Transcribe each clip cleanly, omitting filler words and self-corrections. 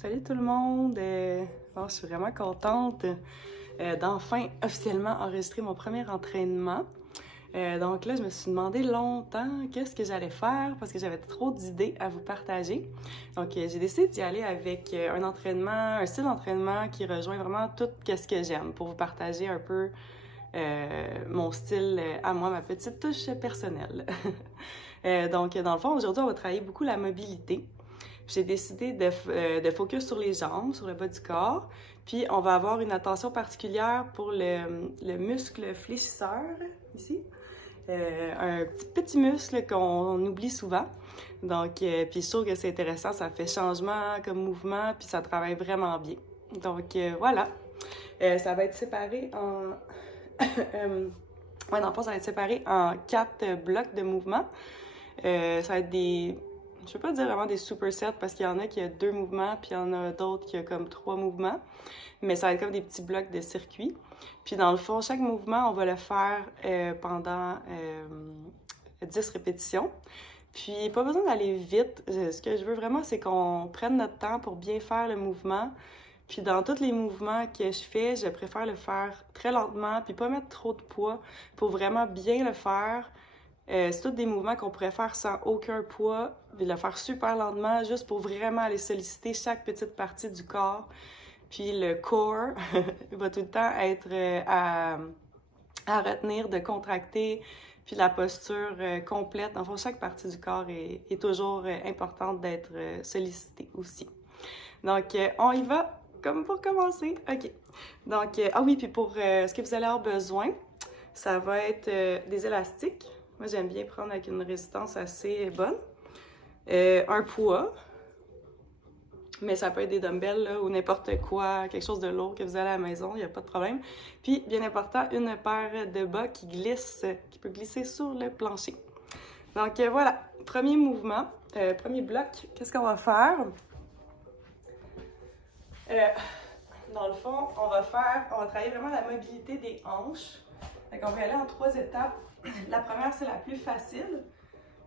Salut tout le monde! Je suis vraiment contente d'enfin officiellement enregistrer mon premier entraînement. Donc là, je me suis demandé longtemps qu'est-ce que j'allais faire parce que j'avais trop d'idées à vous partager. Donc j'ai décidé d'y aller avec un style d'entraînement qui rejoint vraiment tout ce que j'aime pour vous partager un peu mon style à moi, ma petite touche personnelle. Donc dans le fond, aujourd'hui, on va travailler beaucoup la mobilité. J'ai décidé de focus sur les jambes, sur le bas du corps, puis on va avoir une attention particulière pour le muscle fléchisseur, ici. Un petit muscle qu'on oublie souvent. Donc, puis je trouve que c'est intéressant, ça fait changement comme mouvement, puis ça travaille vraiment bien. Donc, voilà. Ça va être séparé en... ouais, dans le fond, ça va être séparé en 4 blocs de mouvements. Ça va être des... Je ne peux pas dire vraiment des supersets parce qu'il y en a qui a 2 mouvements, puis il y en a d'autres qui a comme 3 mouvements. Mais ça va être comme des petits blocs de circuit. Puis dans le fond, chaque mouvement, on va le faire pendant 10 répétitions. Puis pas besoin d'aller vite. Ce que je veux vraiment, c'est qu'on prenne notre temps pour bien faire le mouvement. Puis dans tous les mouvements que je fais, je préfère le faire très lentement, puis pas mettre trop de poids pour vraiment bien le faire. C'est tous des mouvements qu'on pourrait faire sans aucun poids, puis le faire super lentement, juste pour vraiment aller solliciter chaque petite partie du corps. Puis le core va tout le temps être à retenir, de contracter, puis la posture complète. En fait, chaque partie du corps est toujours importante d'être sollicitée aussi. Donc, on y va comme pour commencer. OK. Donc, ah oui, puis pour ce que vous allez avoir besoin, ça va être des élastiques. Moi, j'aime bien prendre avec une résistance assez bonne. Un poids, mais ça peut être des dumbbells là, ou n'importe quoi, quelque chose de lourd que vous avez à la maison, il n'y a pas de problème. Puis, bien important, une paire de bas qui peut glisser sur le plancher. Donc voilà, premier mouvement, premier bloc, qu'est-ce qu'on va faire? Dans le fond, on va travailler vraiment la mobilité des hanches. Donc on va aller en 3 étapes. La première, c'est la plus facile.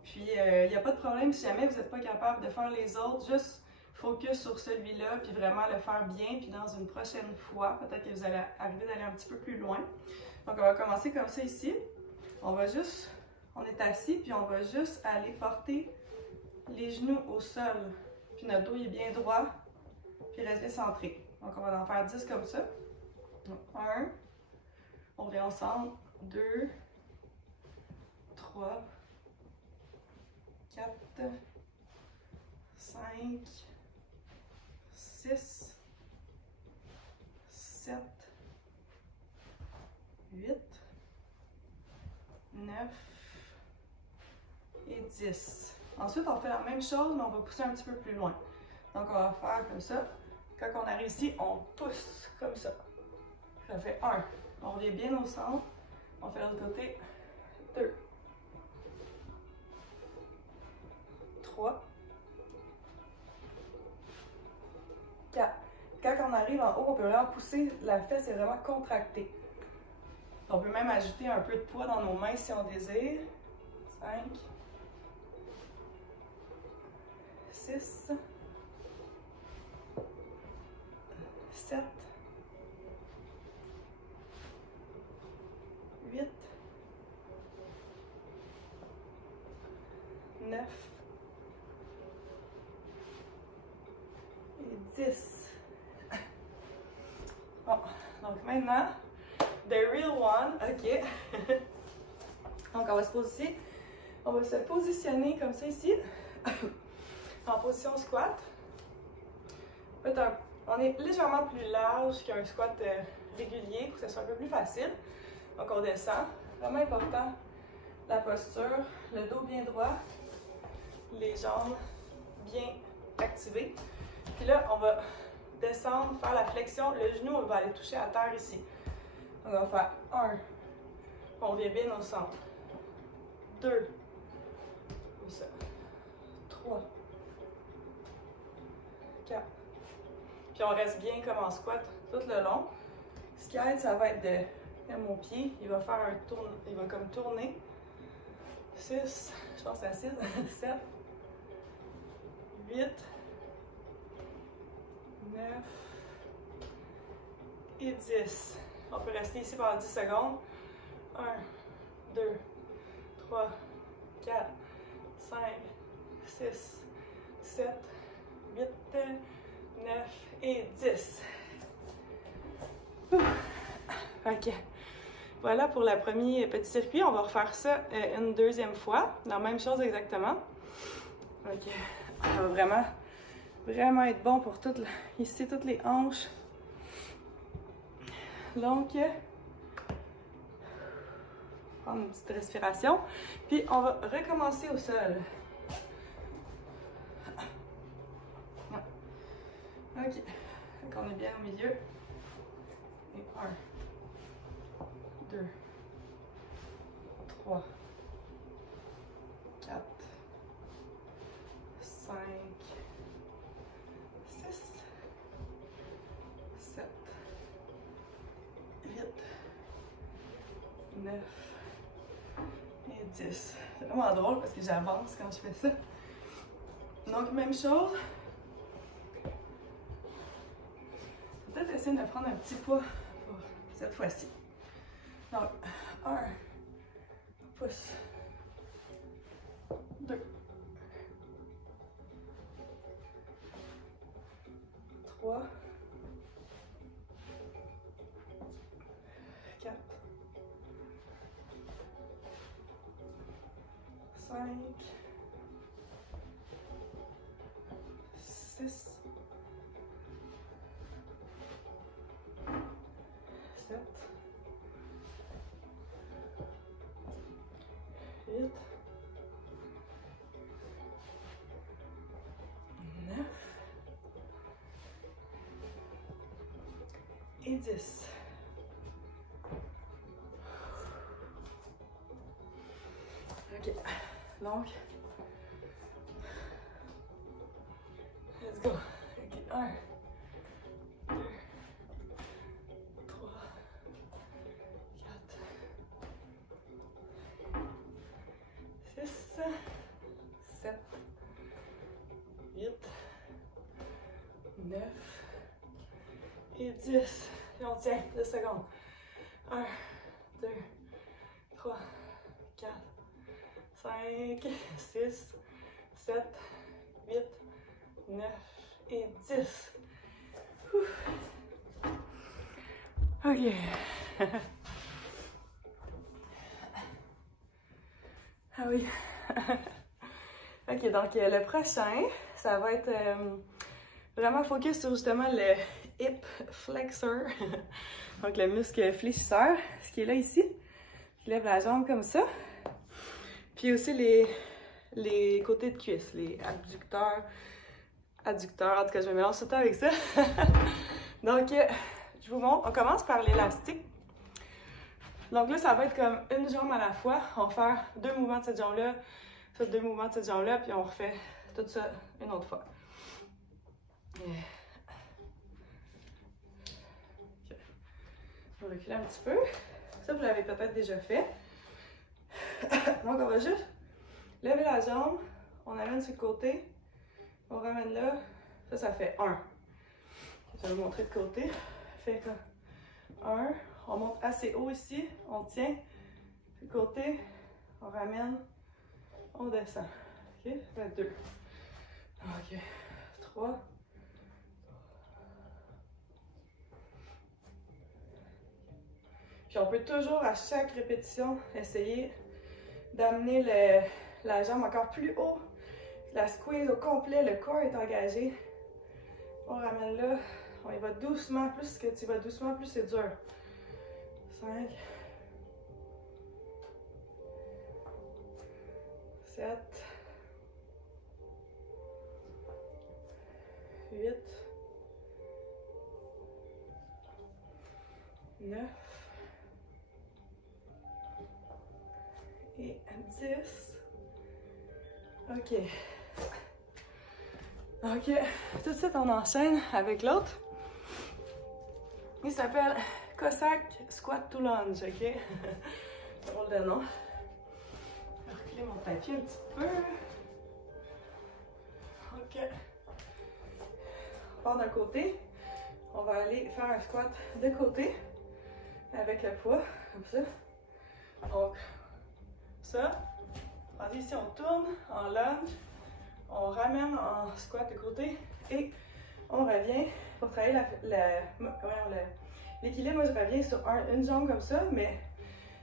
Puis, il n'y a pas de problème si jamais vous n'êtes pas capable de faire les autres. Juste focus sur celui-là, puis vraiment le faire bien. Puis dans une prochaine fois, peut-être que vous allez arriver d'aller un petit peu plus loin. Donc, on va commencer comme ça ici. On est assis, puis on va juste aller porter les genoux au sol. Puis notre dos est bien droit, puis rester centré. Donc, on va en faire 10 comme ça. Donc, 1, on revient ensemble, 2, 3, 4, 5, 6, 7, 8, 9 et 10. Ensuite, on fait la même chose, mais on va pousser un petit peu plus loin. Donc, on va faire comme ça. Quand on arrive ici, on pousse comme ça. Ça fait 1. On revient bien au centre. On fait l'autre côté. 2. 3. 4. Quand on arrive en haut, on peut vraiment pousser. La fesse est vraiment contractée. On peut même ajouter un peu de poids dans nos mains si on désire. 5. 6. 7. 8. 9. Et 10. Bon, donc maintenant, the real one, ok. Donc on va se positionner comme ça ici, en position squat. En fait, on est légèrement plus large qu'un squat régulier pour que ce soit un peu plus facile. Donc on descend, vraiment important, la posture, le dos bien droit, les jambes bien activées. Puis là, on va descendre, faire la flexion, le genou on va aller toucher à terre ici. Donc on va faire 1, on revient bien au centre, 2, comme ça, 3, 4, puis on reste bien comme en squat tout le long. Ce qui aide, ça va être de mon pied, il va faire un tour, il va comme tourner. 6, je pense à 6, 7, 8, et 10. On peut rester ici pendant 10 secondes. 1, 2, 3, 4, 5, 6, 7, 8, 9 et 10. Ok. Voilà pour le premier petit circuit. On va refaire ça une deuxième fois. La même chose exactement. Ok. Ça va vraiment être bon pour ici, toutes les hanches. Donc, prendre une petite respiration. Puis, on va recommencer au sol. Ok. Donc, on est bien au milieu. Et 1, 2, 3, 4, 5, 6, 7, 8, 9 et 10. C'est vraiment drôle parce que j'avance quand je fais ça. Donc, même chose. Peut-être essayer de prendre un petit poids pour cette fois-ci. Donc, 1 pouce, 2, 3, 4, 5, 6, 7, 8, 9 et 10. Ok, donc, let's go. Ok, 1, 2, 3, 4, 6, 7, 8, 9 et 10. Et on tient 2 secondes. 1, 2, 3, 4, 5, 6, 7, 8, 9 et 10. Ouf. Ok. Ah oui. Ok, donc le prochain, ça va être vraiment focus sur justement le hip flexor. Donc le muscle fléchisseur, ce qui est là ici. Je lève la jambe comme ça. Puis aussi les côtés de cuisse, les adducteurs, en tout cas je me mélange tout le temps avec ça. Donc je vous montre, on commence par l'élastique. Donc là, ça va être comme une jambe à la fois. On va faire 2 mouvements de cette jambe-là, 2 mouvements de cette jambe-là, puis on refait tout ça une autre fois. Okay. Je vais reculer un petit peu. Ça, vous l'avez peut-être déjà fait. Donc, on va juste lever la jambe, on amène sur le côté, on ramène là. Ça fait 1. Je vais vous montrer de côté. Fait comme 1. On monte assez haut ici, on tient. Sur le côté, on ramène, on descend. Ok? Ça fait 2. Ok. 3. Puis on peut toujours, à chaque répétition, essayer d'amener la jambe encore plus haut. La squeeze au complet, le corps est engagé. On ramène là, on y va doucement. Plus que tu vas doucement, plus c'est dur. 5, 7, 8, 9 et 10. Ok. Ok, tout de suite on enchaîne avec l'autre. Il s'appelle Cossack Squat to Lunge, ok? Drôle de nom. Je vais reculer mon papier un petit peu. Ok. On part d'un côté. On va aller faire un squat de côté avec le poids, comme ça. Donc, ça. Ensuite, ici, on tourne en lunge, on ramène en squat de côté et on revient pour travailler l'équilibre. Moi, je reviens sur une jambe comme ça, mais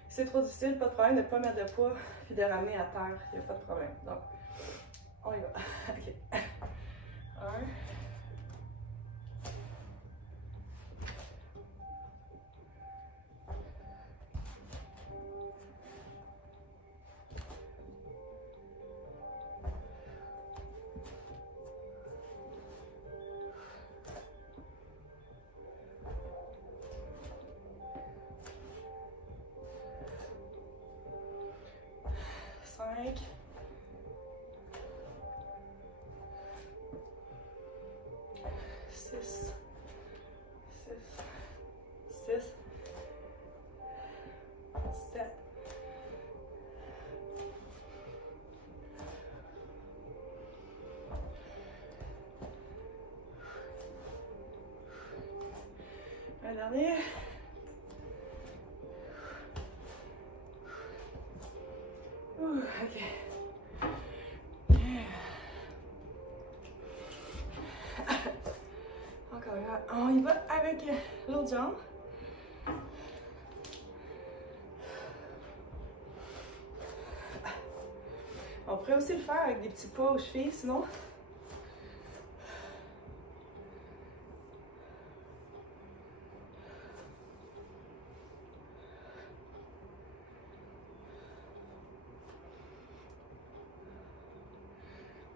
si c'est trop difficile, pas de problème de ne pas mettre de poids puis de ramener à terre, il n'y a pas de problème. Donc, on y va. OK. 1. 5. 6. 7. 1 dernier. OK. Encore là. On y va avec l'autre jambe. On pourrait aussi le faire avec des petits pas aux chevilles, sinon.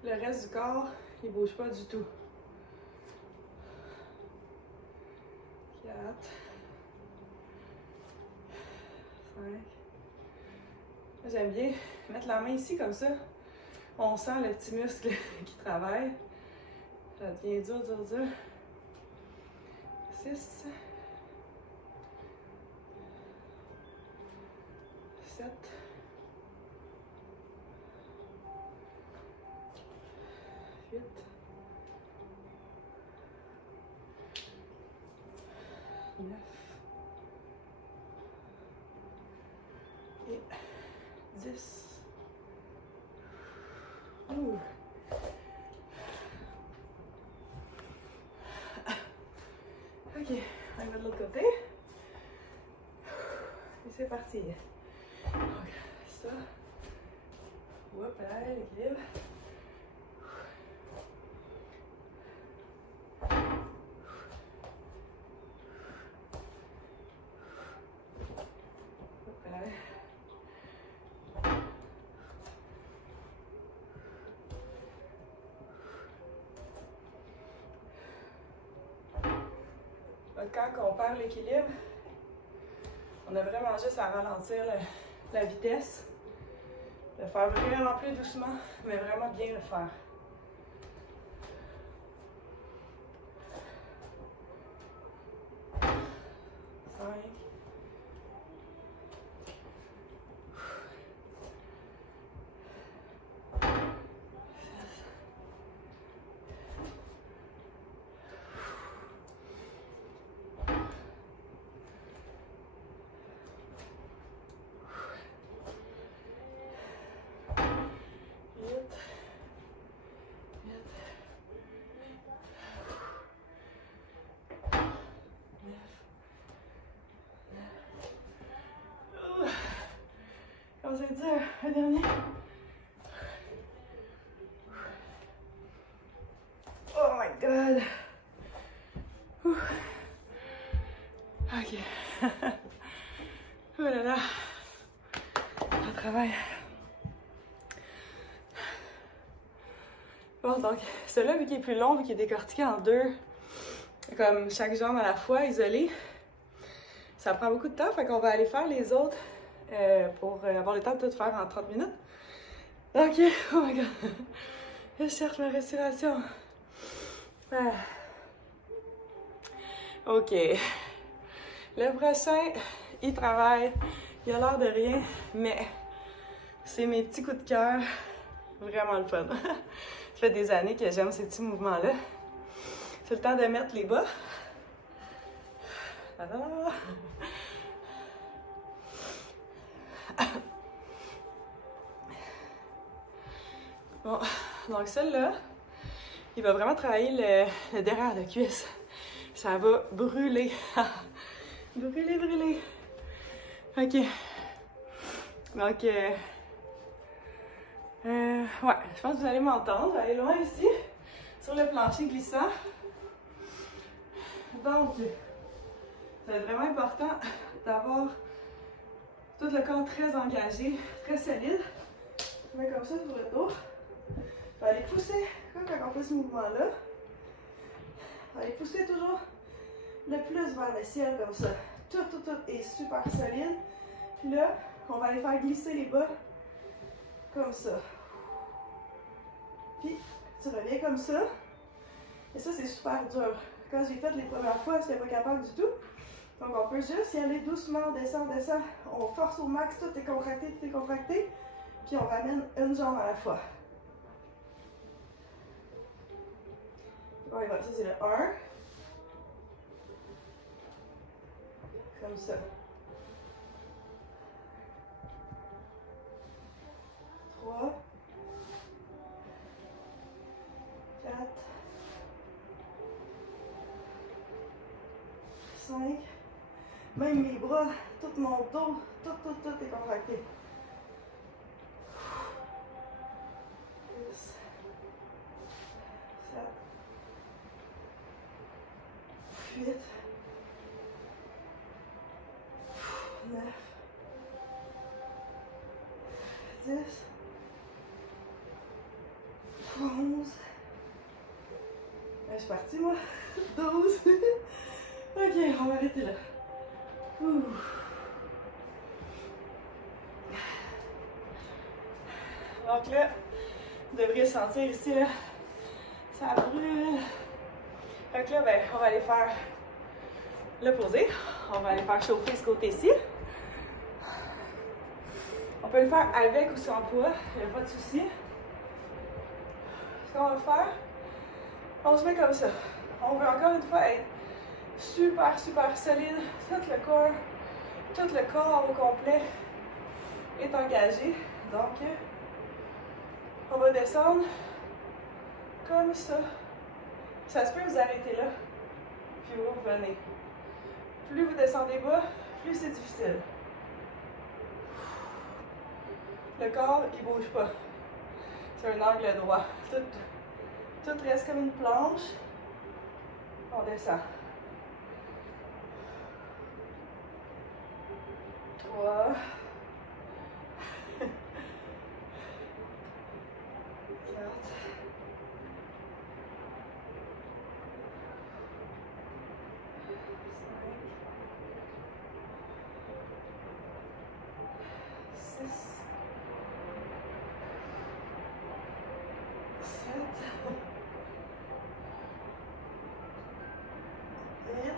Le reste du corps, il ne bouge pas du tout. 4. 5. J'aime bien mettre la main ici comme ça. On sent le petit muscle qui travaille. Ça devient dur. 6. 7. 8. 9. Et 10. Ouh. OK, on va de l'autre côté. Et c'est parti. Donc, ça. Hop là, l'équilibre. Hop là. Quand on perd l'équilibre, on a vraiment juste à ralentir la vitesse, le faire vraiment plus doucement, mais vraiment bien le faire. 5. C'est dur, un dernier. Oh my god. Ok. Oh là là. On travaille. Bon, donc, celui-là, vu qu'il est plus long, vu qu'il est décortiqué en deux, comme chaque jambe à la fois, isolée, ça prend beaucoup de temps, fait qu'on va aller faire les autres pour avoir le temps de tout faire en 30 minutes. Ok, oh my god. Je cherche ma respiration. Ah. Ok. Le prochain, il travaille. Il a l'air de rien, mais c'est mes petits coups de cœur. Vraiment le fun. Ça fait des années que j'aime ces petits mouvements-là. C'est le temps de mettre les bas. La, la, la. Bon, donc celle-là, il va vraiment travailler le derrière de cuisse. Ça va brûler. Brûler, brûler. OK. Donc, ouais, je pense que vous allez m'entendre. Je vais aller loin ici, sur le plancher glissant. Donc, ça va être vraiment important d'avoir tout le corps très engagé, très solide. Je mets comme ça sur le dos. Je vais aller pousser, comme quand on fait ce mouvement-là. Je vais aller pousser toujours le plus vers le ciel comme ça. Tout est super solide. Puis là, on va aller faire glisser les bas comme ça. Puis, tu reviens comme ça. Et ça, c'est super dur. Quand j'ai fait les premières fois, je n'étais pas capable du tout. Donc, on peut juste y aller doucement, on descend, on descend. On force au max, tout est contracté, tout est contracté. Puis, on ramène une jambe à la fois. Ouais, ça, c'est le 1. Comme ça. 3. 4. 5. Même mes bras, tout mon dos, tout est contracté. 10. 7. 8. 9. 10. 11. Je suis partie, moi. 12. Ok, on va arrêter là. Ouh. Donc là, vous devriez sentir ici, là, ça brûle. Donc là, ben, on va aller faire le posé. On va aller faire chauffer ce côté-ci. On peut le faire avec ou sans poids, il n'y a pas de souci. Ce qu'on va faire, on se met comme ça. On veut encore une fois être super solide. Tout le corps au complet est engagé. Donc, on va descendre comme ça. Ça se peut vous arrêter là, puis vous revenez. Plus vous descendez bas, plus c'est difficile. Le corps, il bouge pas. C'est un angle droit. Tout reste comme une planche. On descend. 3. 4. 5. 6. 7. 8.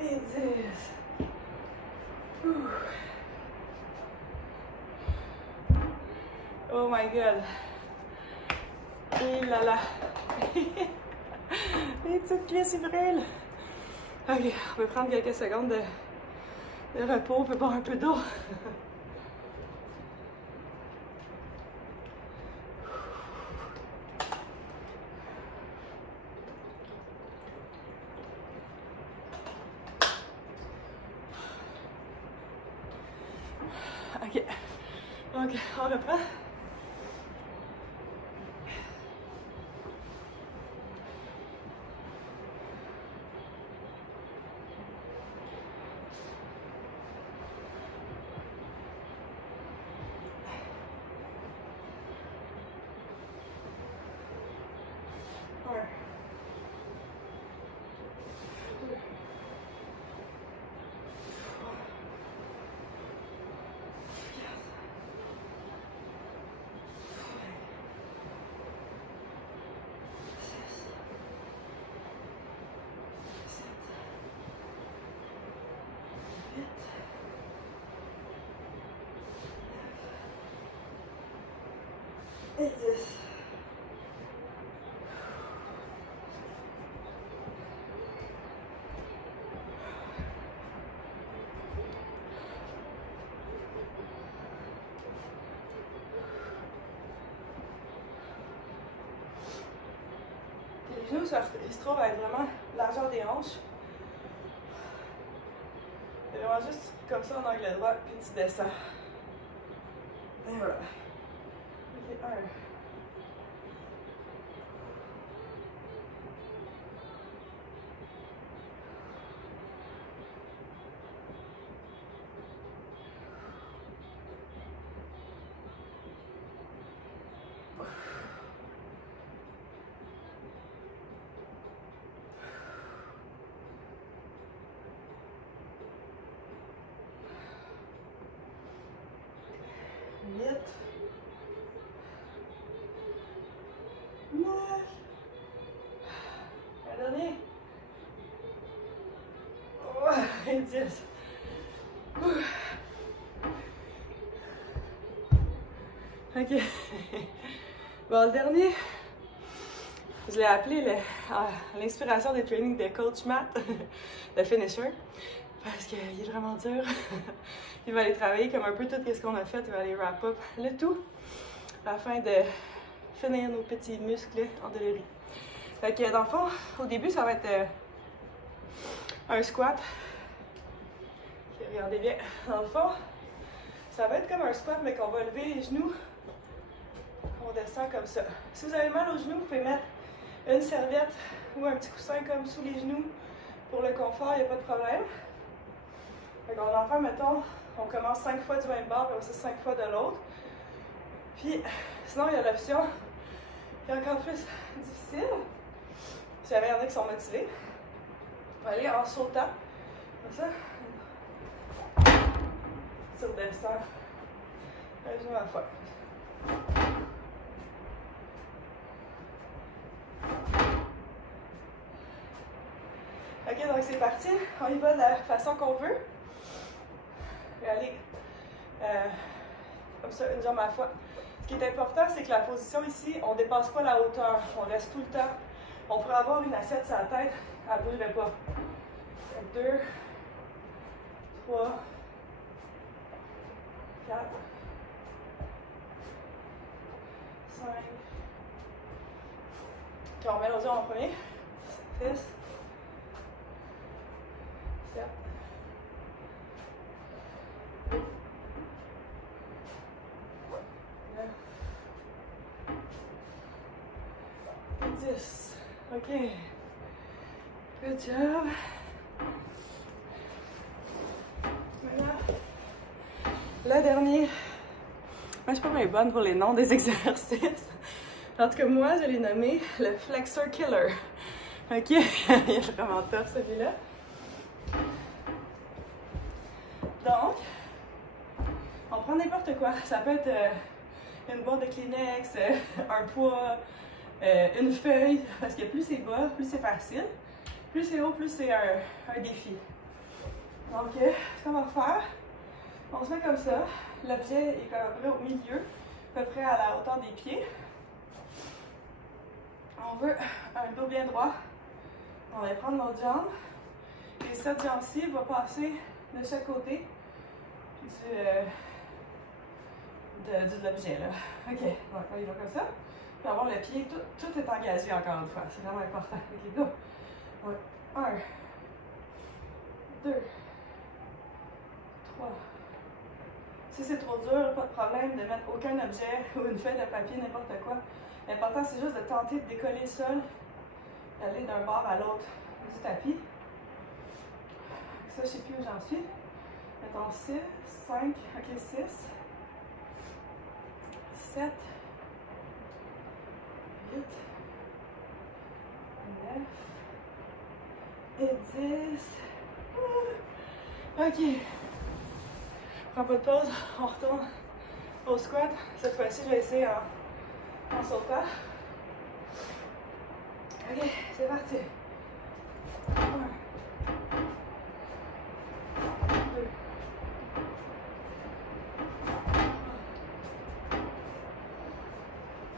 Et 10. Oh my god. Et là là. Les petites cuisses, ils brûlent. Ok, on peut prendre quelques secondes de repos, on peut boire un peu d'eau. Ok, donc on reprend. Et 10. Les genoux, ils se trouvent à être vraiment largeur des hanches. C'est vraiment juste comme ça en angle droit, puis tu descends. Et voilà. Ok, 1. Un dernier. Oh, et 10. Ok. Bon, le dernier, je l'ai appelé l'inspiration des trainings de coach Matt, le finisher, parce qu'il est vraiment dur. Il va aller travailler comme un peu tout ce qu'on a fait, il va aller wrap up le tout afin de finir nos petits muscles endoloris. Fait que dans le fond, au début, ça va être un squat. Okay, regardez bien, dans le fond, ça va être comme un squat, mais qu'on va lever les genoux. On descend comme ça. Si vous avez mal aux genoux, vous pouvez mettre une serviette ou un petit coussin comme sous les genoux pour le confort, il n'y a pas de problème. Fait qu'on va en faire, mettons, on commence 5 fois du même bord, puis aussi 5 fois de l'autre. Puis, sinon, il y a l'option qui est encore plus difficile. Si jamais il y en a qui sont motivés, on va aller en sautant, comme ça. Sur descend, un genou à la fois. Ok, donc c'est parti. On y va de la façon qu'on veut. Je vais aller comme ça, une jambe à la fois. Ce qui est important, c'est que la position ici, on ne dépasse pas la hauteur. On reste tout le temps. On pourrait avoir une assiette sur la tête, elle ne bougerait pas. 2, 3, 4, 5. Ok, on met l'audio en premier. 6, 7, 8, 9, 10. Ok. Good job. Voilà. Le dernier. Moi, je suis pas bien bonne pour les noms des exercices. En tout cas, moi, je l'ai nommé le Flexor Killer. Ok? Il est vraiment top, celui-là. Donc, on prend n'importe quoi. Ça peut être une boîte de Kleenex, un poids, une feuille, parce que plus c'est bas, plus c'est facile. Plus c'est haut, plus c'est un défi. Donc, ce qu'on va faire, on se met comme ça. L'objet est à peu près au milieu, à peu près à la hauteur des pieds. On veut un dos bien droit. On va prendre notre jambe. Et cette jambe-ci va passer de chaque côté de l'objet. Ok, donc on y va comme ça. Puis avoir le pied, tout est engagé encore une fois. C'est vraiment important. Ok, go. Donc, 1, 2, 3. Si c'est trop dur, pas de problème de mettre aucun objet ou une feuille de papier, n'importe quoi. L'important, c'est juste de tenter de décoller le sol, d'aller d'un bord à l'autre du tapis. Ça, je ne sais plus où j'en suis. Mettons 6, 5, ok, 6, 7, 8, 9 et 10. Ok. Prends pas de pause, on retourne au squat. Cette fois-ci, je vais essayer en sautant. Ok, c'est parti. 1, 2, 3, 4, 5, 6, 7, 8, 9, 10.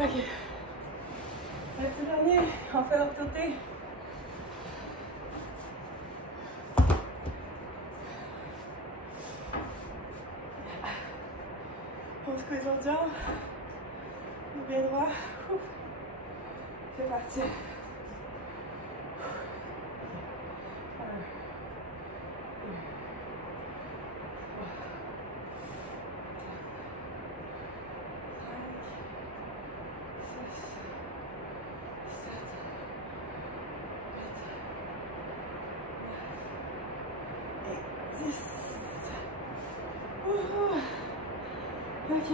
Ok. Le petit dernier, on fait l'autre côté. On squeeze l'autre jambe. Le pied droit. C'est parti. 1, 2, 3, 4, 5, 6, 7, 8, 9 et 10. Ok.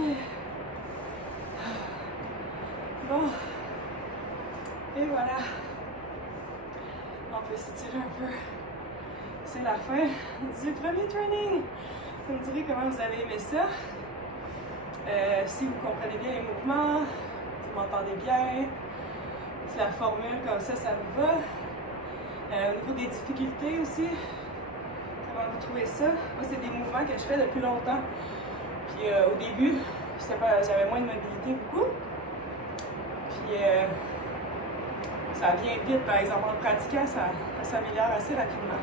Bon. Et voilà. On peut s'étirer un peu. C'est la fin du premier training. Vous me direz comment vous avez aimé ça. Si vous comprenez bien les mouvements, si vous m'entendez bien, si la formule comme ça vous va. Au niveau des difficultés aussi, comment vous trouvez ça? Moi, c'est des mouvements que je fais depuis longtemps. Puis au début, j'avais moins de mobilité beaucoup. Puis ça vient vite, par exemple, en pratiquant, ça s'améliore assez rapidement.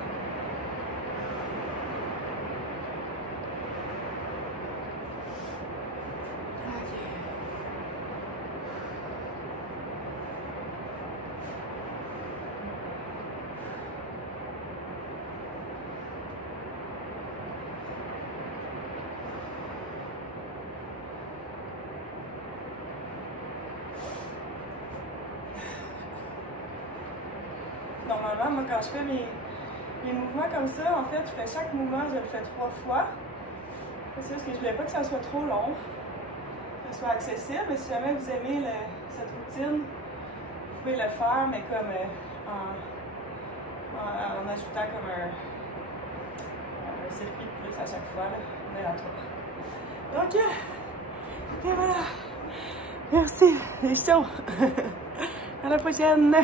Normalement, moi, quand je fais mes mouvements comme ça, en fait, je fais chaque mouvement, je le fais 3 fois. C'est parce que je voulais pas que ça soit trop long, que ce soit accessible. Et si jamais vous aimez cette routine, vous pouvez le faire, mais comme en ajoutant comme un circuit de plus à chaque fois, là, aléatoire. Donc, et voilà. Merci, les chaud. À la prochaine.